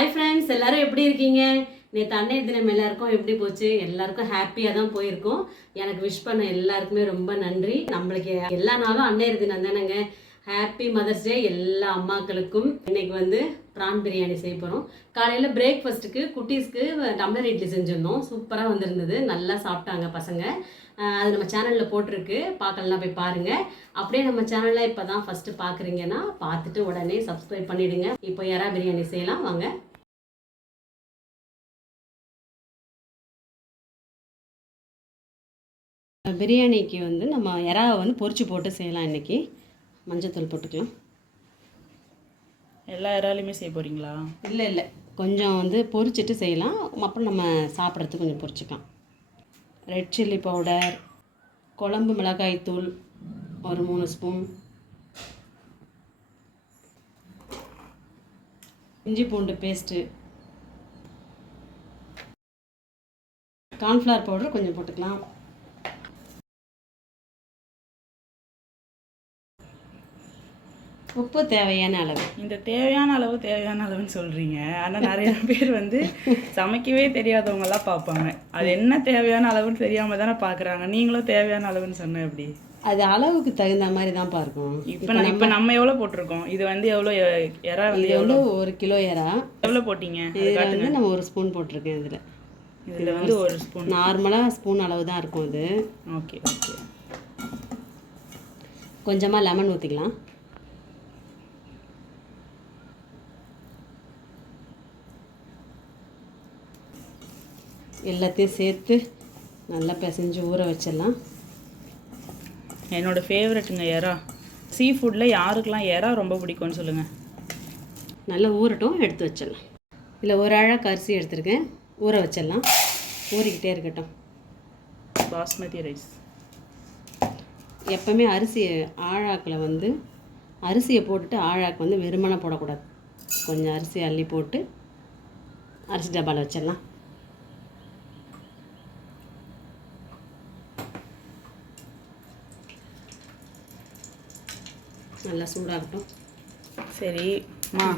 Hi friends, எல்லாரும் எப்படி இருக்கீங்க? நேற்று அன்னைய தினம் எல்லாருக்கும் எப்படி போச்சு? எல்லாருக்கும் ஹாப்பியாக தான் போயிருக்கோம். எனக்கு விஷ் பண்ண எல்லாருக்குமே ரொம்ப நன்றி. நம்மளுக்கு எல்லா நாளும் அன்னையர் தினம் தானேங்க. ஹாப்பி மதர்ஸ் டே எல்லா அம்மாக்களுக்கும். இன்னைக்கு வந்து ப்ரான் பிரியாணி செய்ய போகிறோம். காலையில் பிரேக்ஃபாஸ்ட்டுக்கு குட்டீஸ்க்கு டம்ளர் இட்லி செஞ்சிருந்தோம். சூப்பராக வந்திருந்தது, நல்லா சாப்பிட்டாங்க பசங்க. அது நம்ம சேனலில் போட்டிருக்கு, பார்க்கலாம் போய் பாருங்கள். அப்படியே நம்ம சேனலில் இப்போ தான் ஃபஸ்ட்டு பார்க்குறீங்கன்னா பார்த்துட்டு உடனே சப்ஸ்கிரைப் பண்ணிவிடுங்க. இப்போ எறா பிரியாணி செய்யலாம் வாங்க. பிரியாணிக்கு வந்து நம்ம எறாவை வந்து பொரிச்சு போட்டு செய்யலாம். இன்றைக்கி மஞ்சத்தூள் போட்டுக்கலாம். எல்லா இறாலையுமே செய்ய போகிறீங்களா? இல்லை, கொஞ்சம் வந்து பொரிச்சிட்டு செய்யலாம். அப்புறம் நம்ம சாப்பிட்றதுக்கு கொஞ்சம் பொரிச்சிக்கலாம். ரெட் சில்லி பவுடர், குழம்பு மிளகாய்த்தூள் ஒரு 3 ஸ்பூன், இஞ்சி பூண்டு பேஸ்ட்டு, கார்ன்ஃப்ளவர் பவுடர் கொஞ்சம் போட்டுக்கலாம். உப்பு தேவையான அளவு. இந்த தேவையான அளவுன்னு சொல்கிறீங்க. ஆனால் நிறைய பேர் வந்து சமைக்கவே தெரியாதவங்களாம் பார்ப்பாங்க. அது என்ன தேவையான அளவுன்னு தெரியாமல் தானே பார்க்குறாங்க. நீங்களும் தேவையான அளவுன்னு சொன்ன எப்படி? அது அளவுக்கு தகுந்த மாதிரி தான் பார்க்கும். இப்போ நம்ம எவ்வளோ போட்டிருக்கோம்? இது வந்து எவ்வளோ எறா வந்து எவ்வளோ? 1 கிலோ எறா. எவ்வளோ போட்டிங்க? இதில் வந்து நம்ம 1 ஸ்பூன் போட்டிருக்கேன். இதில் வந்து 1 ஸ்பூன். நார்மலாக ஸ்பூன் அளவு தான் இருக்கும் இது. ஓகே. கொஞ்சமாக லெமன் ஊற்றிக்கலாம். எல்லாத்தையும் சேர்த்து நல்லா பிசைஞ்சு ஊற வச்சிடலாம். என்னோடய ஃபேவரெட்டுங்க எறா. சீ ஃபுட்டில் யாருக்கெல்லாம் எறா ரொம்ப பிடிக்கும்னு சொல்லுங்கள். நல்லா ஊறட்டும், எடுத்து வச்சிடலாம். இல்லை, ஒரு அழகாக அரிசி எடுத்துருக்கேன், ஊற வச்சிடலாம். ஊறிக்கிட்டே இருக்கட்டும். பாஸ்மதி ரைஸ். எப்போவுமே ஆழாக்கில் வந்து அரிசியை போட்டுட்டு ஆழாக்கு வந்து வெறுமனை போடக்கூடாது. கொஞ்சம் அரிசி அள்ளி போட்டு அரிசி டப்பாவில் வச்சிடலாம். நல்லா சூடாகட்டும். சரிம்மா,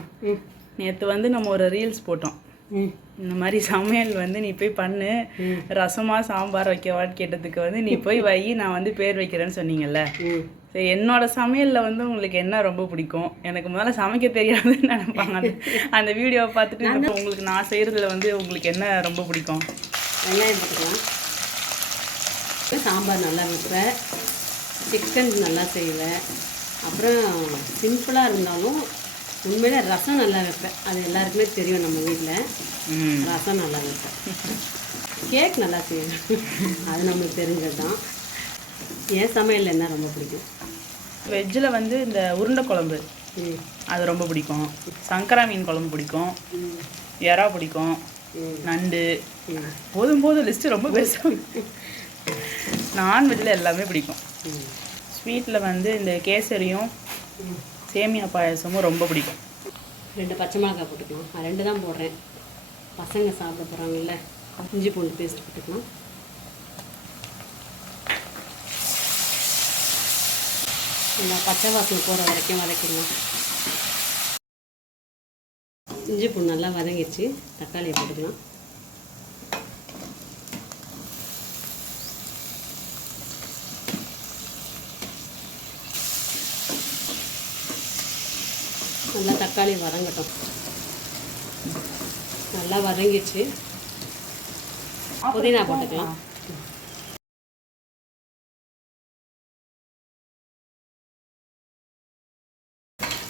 நேற்று வந்து நம்ம ஒரு ரீல்ஸ் போட்டோம். இந்த மாதிரி சமையல் வந்து நீ போய் பண்ணு, ரசமா சாம்பார் வைக்கவான்னு கேட்டதுக்கு வந்து நீ போய் வை, நான் வந்து பேர் வைக்கிறேன்னு சொன்னீங்கல்ல. சரி, என்னோட சமையலில் வந்து உங்களுக்கு என்ன ரொம்ப பிடிக்கும்? எனக்கு முதல்ல சமைக்க தெரியாதுன்னு நினைப்பாங்க. அந்த வீடியோவை பார்த்துட்டு உங்களுக்கு நான் செய்கிறதுல வந்து உங்களுக்கு என்ன ரொம்ப பிடிக்கும்? வெங்காயம் போட்டுக்கலாம். சாம்பார் நல்லா வைப்பேன், சிக்கன் நல்லா செய்வேன். அப்புறம் சிம்பிளாக இருந்தாலும் உண்மையிலே ரசம் நல்லா வைப்பேன். அது எல்லாருக்குமே தெரியும். நம்ம வீட்டில் ரசம் நல்லா வைப்பேன். கேக் நல்லா செய்வேன், அது நம்மளுக்கு தெரிஞ்சது தான். என் சமையலில் என்ன ரொம்ப பிடிக்கும்? வெஜ்ஜில் வந்து இந்த உருண்டை குழம்பு அது ரொம்ப பிடிக்கும். சங்கரா மீன் குழம்பு பிடிக்கும், எறா பிடிக்கும், நண்டு. போதும் லிஸ்ட்டு ரொம்ப பெருசாக. நான்வெஜ்ஜில் எல்லாமே பிடிக்கும். ஸ்வீட்டில் வந்து இந்த கேசரியும் சேமியா பாயசமும் ரொம்ப பிடிக்கும். 2 பச்சை மிளகாய் போட்டுக்கலாம். நான் 2 தான் போடுறேன், பசங்க சாப்பிட போகிறாங்கல்ல. இஞ்சி பூண்டு பேஸ்ட் போட்டுக்கலாம். நல்லா பச்சை வாசனை போகிற வரைக்கும் வதக்கிடலாம். இஞ்சி பூண்டு நல்லா வதங்கிடுச்சு, தக்காளியை போட்டுக்கலாம். நல்லா தக்காளி வதங்கட்டும். நல்லா வதங்கிடுச்சு, புதினா போட்டுக்கலாம்.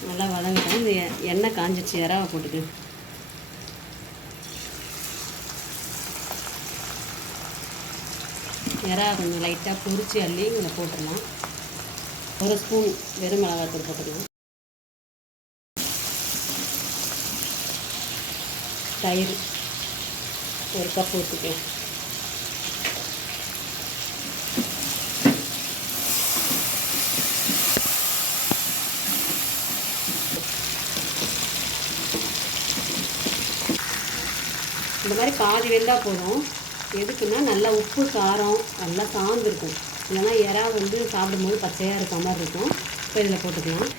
நல்லா வதங்கட்டும். இந்த எண்ணெய் காஞ்சிச்சு, எறாவை போட்டுக்கலாம். எறா கொஞ்சம் லைட்டாக பொரிச்சு அள்ளி இதில் போட்டுடலாம். 1 ஸ்பூன் வெறும் மிளகாத்தூள் போட்டுக்கலாம். தயிர் 1 கப் ஊற்றிக்கலாம். இந்த மாதிரி பாதி வெந்தால் போதும். எதுக்குன்னா நல்லா உப்பு காரம் நல்லா சார்ந்துருக்கும். இல்லைன்னா எறா வந்து சாப்பிடும்போது பச்சையாக இருக்க மாதிரி இருக்கும். இப்போ இதில் போட்டுக்கலாம்.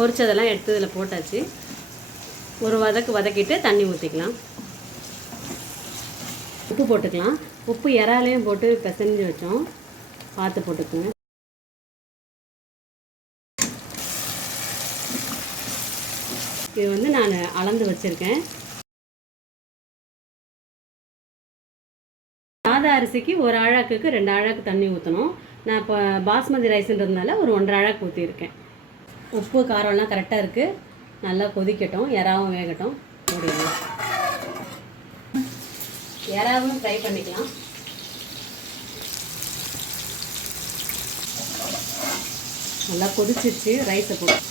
பொரிச்சதெல்லாம் எடுத்து இதில் போட்டாச்சு. ஒரு வதக்கிட்டு தண்ணி ஊற்றிக்கலாம். உப்பு போட்டுக்கலாம். உப்பு இறாலையும் போட்டு பிசைஞ்சு வச்சோம், பார்த்து போட்டுக்குங்க. இது வந்து நான் அளந்து வச்சுருக்கேன். சாதா அரிசிக்கு ஒரு ஆழாக்குக்கு 2 ஆழாக்கு தண்ணி ஊற்றணும். நான் இப்போ பாஸ்மதி ரைஸ்ன்றதுனால ஒரு 1.5 ஆழாக்கு ஊற்றிருக்கேன். உப்பு காரம்லாம் கரெக்டாக இருக்குது. நல்லா கொதிக்கட்டும், இறாவும் வேகட்டும். முடியும். இறாவும் ஃப்ரை பண்ணிக்கலாம். நல்லா கொதிச்சிருச்சு. ரைஸை போட்டு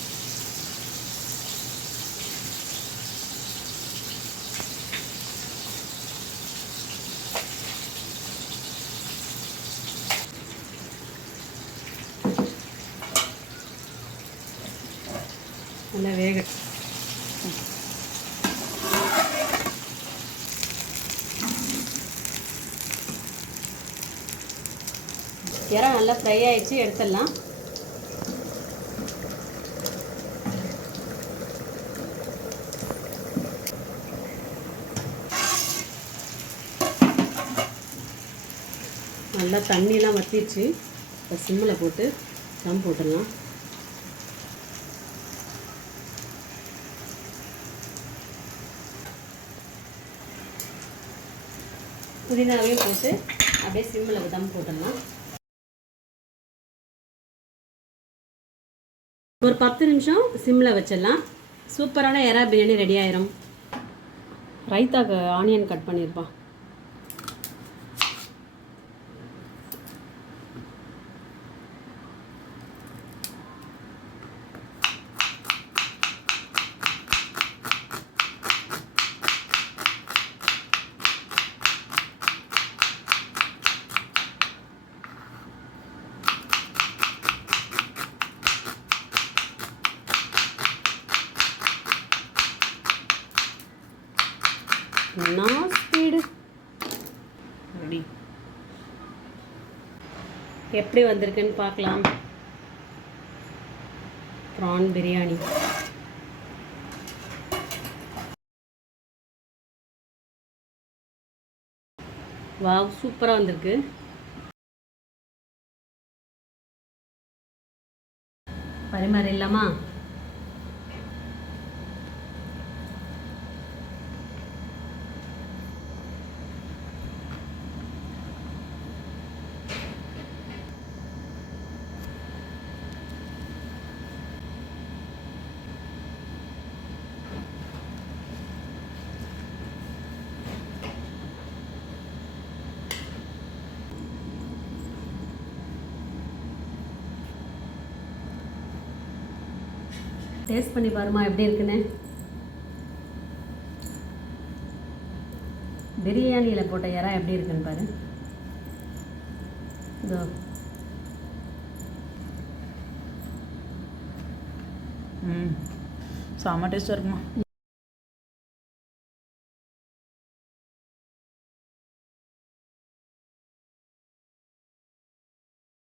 நல்லா வேகட்டும். இறா நல்லா ஃப்ரை ஆயிடுச்சு, எடுத்துடலாம். நல்லா தண்ணியெலாம் வற்றிடுச்சு. இப்போ சிம்மில் போட்டு தம் போட்டுடலாம். புதினாவையும் போட்டு அப்படியே சிம்மில் தம் போட்டுடலாம். ஒரு 10 நிமிஷம் சிம்மில் வச்சிடலாம். சூப்பரான எறா பிரியாணி ரெடி ஆயிரும். ரைத்தாக்கு ஆனியன் கட் பண்ணியிருப்பான். Speed ready. எப்படி வந்திருக்குன்னு பார்க்கலாம். ப்ரான் பிரியாணி. வாவ், சூப்பராக வந்திருக்கு. பரிமாறிடலாமா? டேஸ்ட் பண்ணி பாருமா எப்படி இருக்குன்னு. பிரியாணியில் போட்ட இறா எப்படி இருக்குன்னு பாரு. இதோ செம்ம டேஸ்ட்டாக இருக்குமா.